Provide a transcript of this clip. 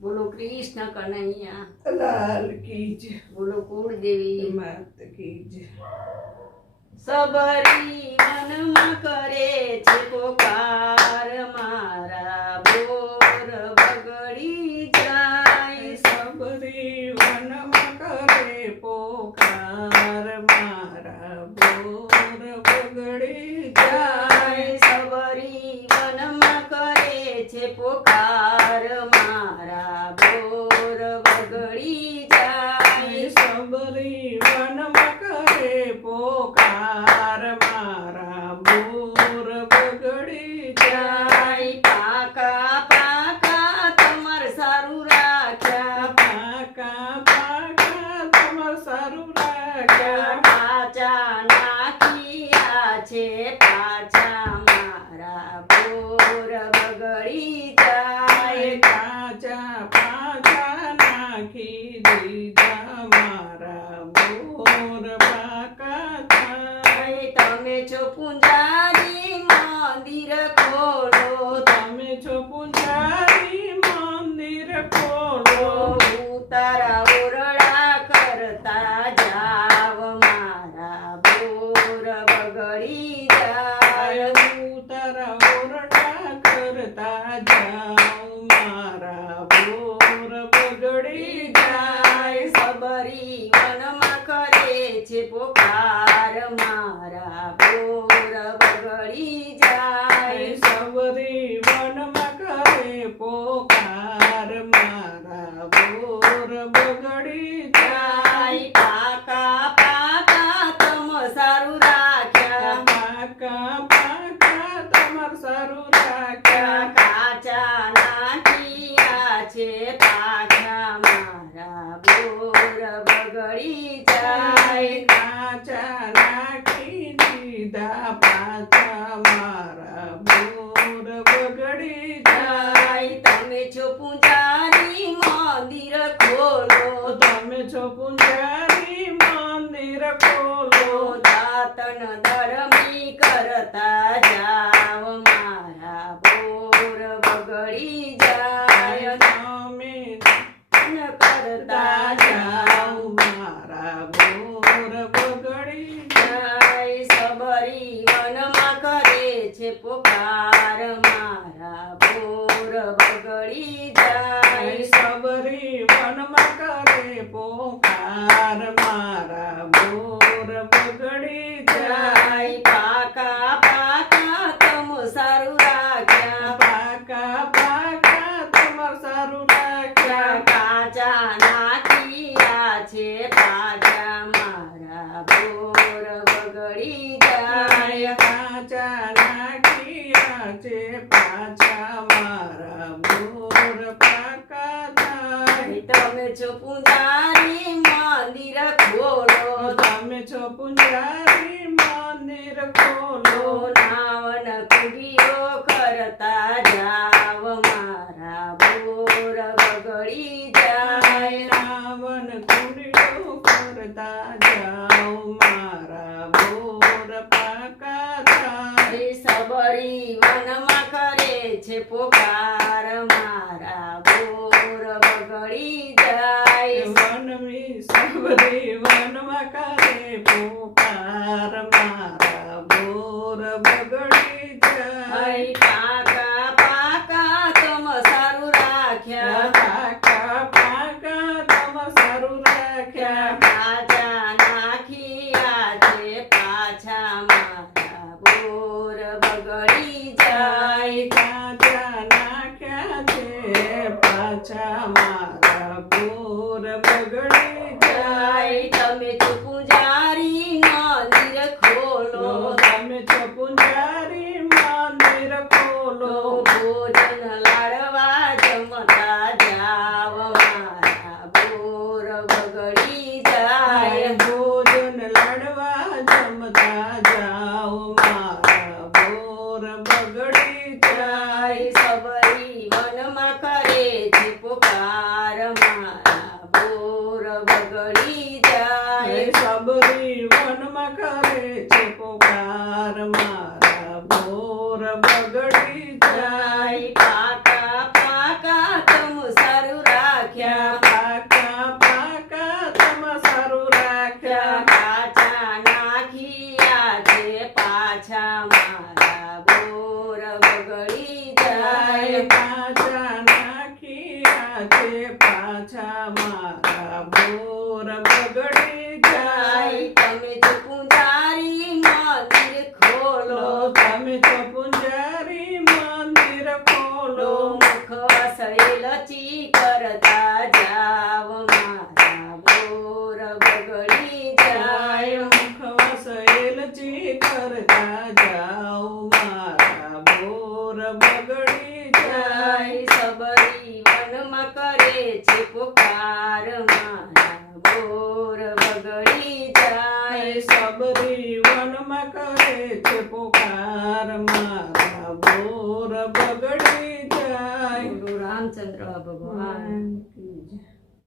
બોલો કૃષ્ણ કનૈયા. લાલ કી જય બોલો કુળદેવી. માત કી જય સબરી મનમાં કરે છે પોકાર મારા બોર બગડી જાય. સબરી વનમાં કરે પોકાર મારા બોર બગડી જાય સબરી વનમાં કરે છે પોકાર મારા બોર બગડી સબરી વનમાં કરે પોકાર મારા મોર બગડી જાય. પાકા પાકા તમાર સારું રાખ્યા. પાકા પાકા તમાર સારું રાખ્યા. પાચા નાખ્યા છે પાછા મારા મોર બગડી જાય. પાચા પાચા નાખી દીધા મારા બોર પાકા થાય તમે છો પૂંજારી મંદિર ખોલો. તમે છો પૂંજારી મંદિર ખોલો. તારા ઓરડા કરતા જાવ મારા બોર બગડી જાય તારા ઓરડા કરતા જાઉં મારા બોર બગડી જાય સબરી વનમાં કરે છે પોકાર મારા બોર બગડી જાય. સવરી વનમાં કરે પોકાર મારા બોર બગડી જાય. જાય પાકા પાકા તમ સારું રાખ્યા પાકા પાકા તમાર સારું રાખ્યા કાચા નાખિયા છે પાછા મારા બોર બગડી જાય કાચા નાખી દીધા પાછા મારા બોર બગડી જાય જાય તમે છો પૂંજારી મંદિર ખોલો તમે છો પૂંજારી મંદિર ખોલો દાતન ધર્મી કરતા જાવ મારા બોર બગડી જાય તમે ન કરતા જાવ જાઓ મારા બોર બગડી જાય સબરી વનમાં કરે છે પોકાર મારા પોર બગડી જાય. સબરી વનમાં કરે પોકાર મારા પોર બગડી જાય. પાકા પાકા તમ સારું રાખ્યા. પાકા પાકા તમાર સારું રાખ્યા. કાચા નાખિયા છે પાછા મારા બોર બગડી જાય કાચા નાખિયા છે પાછા મારા બોર પાકા થાય તમે છો પૂંજારી મંદિર ખોલો તમે છો પૂંજારી મંદિર ખોલો નાવન કુડીઓ કરતા જાવ મારા બોર બગડી જાય. નાવન કુડીઓ કરતા જાવ મારા બોર પાકા થાય સબરી વનમાં કરે છે પોકાર મારા બોર બગડી જાય વનમી સબરી વનમાં કરે પોકાર મારા બોર બગડી જાય પાકા પાકા તમ સારું રાખ્યા. પાકા પાકા તમ સારું રાખ્યા. કાચા નાખિયા છે પાછા મારા બોર બગડી જાય. કાચા નાખ્યા છે પાછા મારા બોર બગડી જાય. પાકા પાકા તમ સારું રાખ્યા. પાકા પાકા તમ સારું રાખ્યા. પાછા નાખ્યા છે પાછા મારા બોર બગડી જાય. પાછા નાખ્યા છે પાછા મારા બોર બગડી વસેલચી કરતા જાવ મારા બોર બગડી જાય મુખ વસેલ ચી કરતા જાઓ મારા બોર બગડી જાય સબરી વનમાં કરે છે પુકાર મારા બોર બગડી જાય સબરી વનમાં કરે છે પોકાર મારા બોર બગડી જાય. ગુરુ રામચંદ્ર ભગવાન.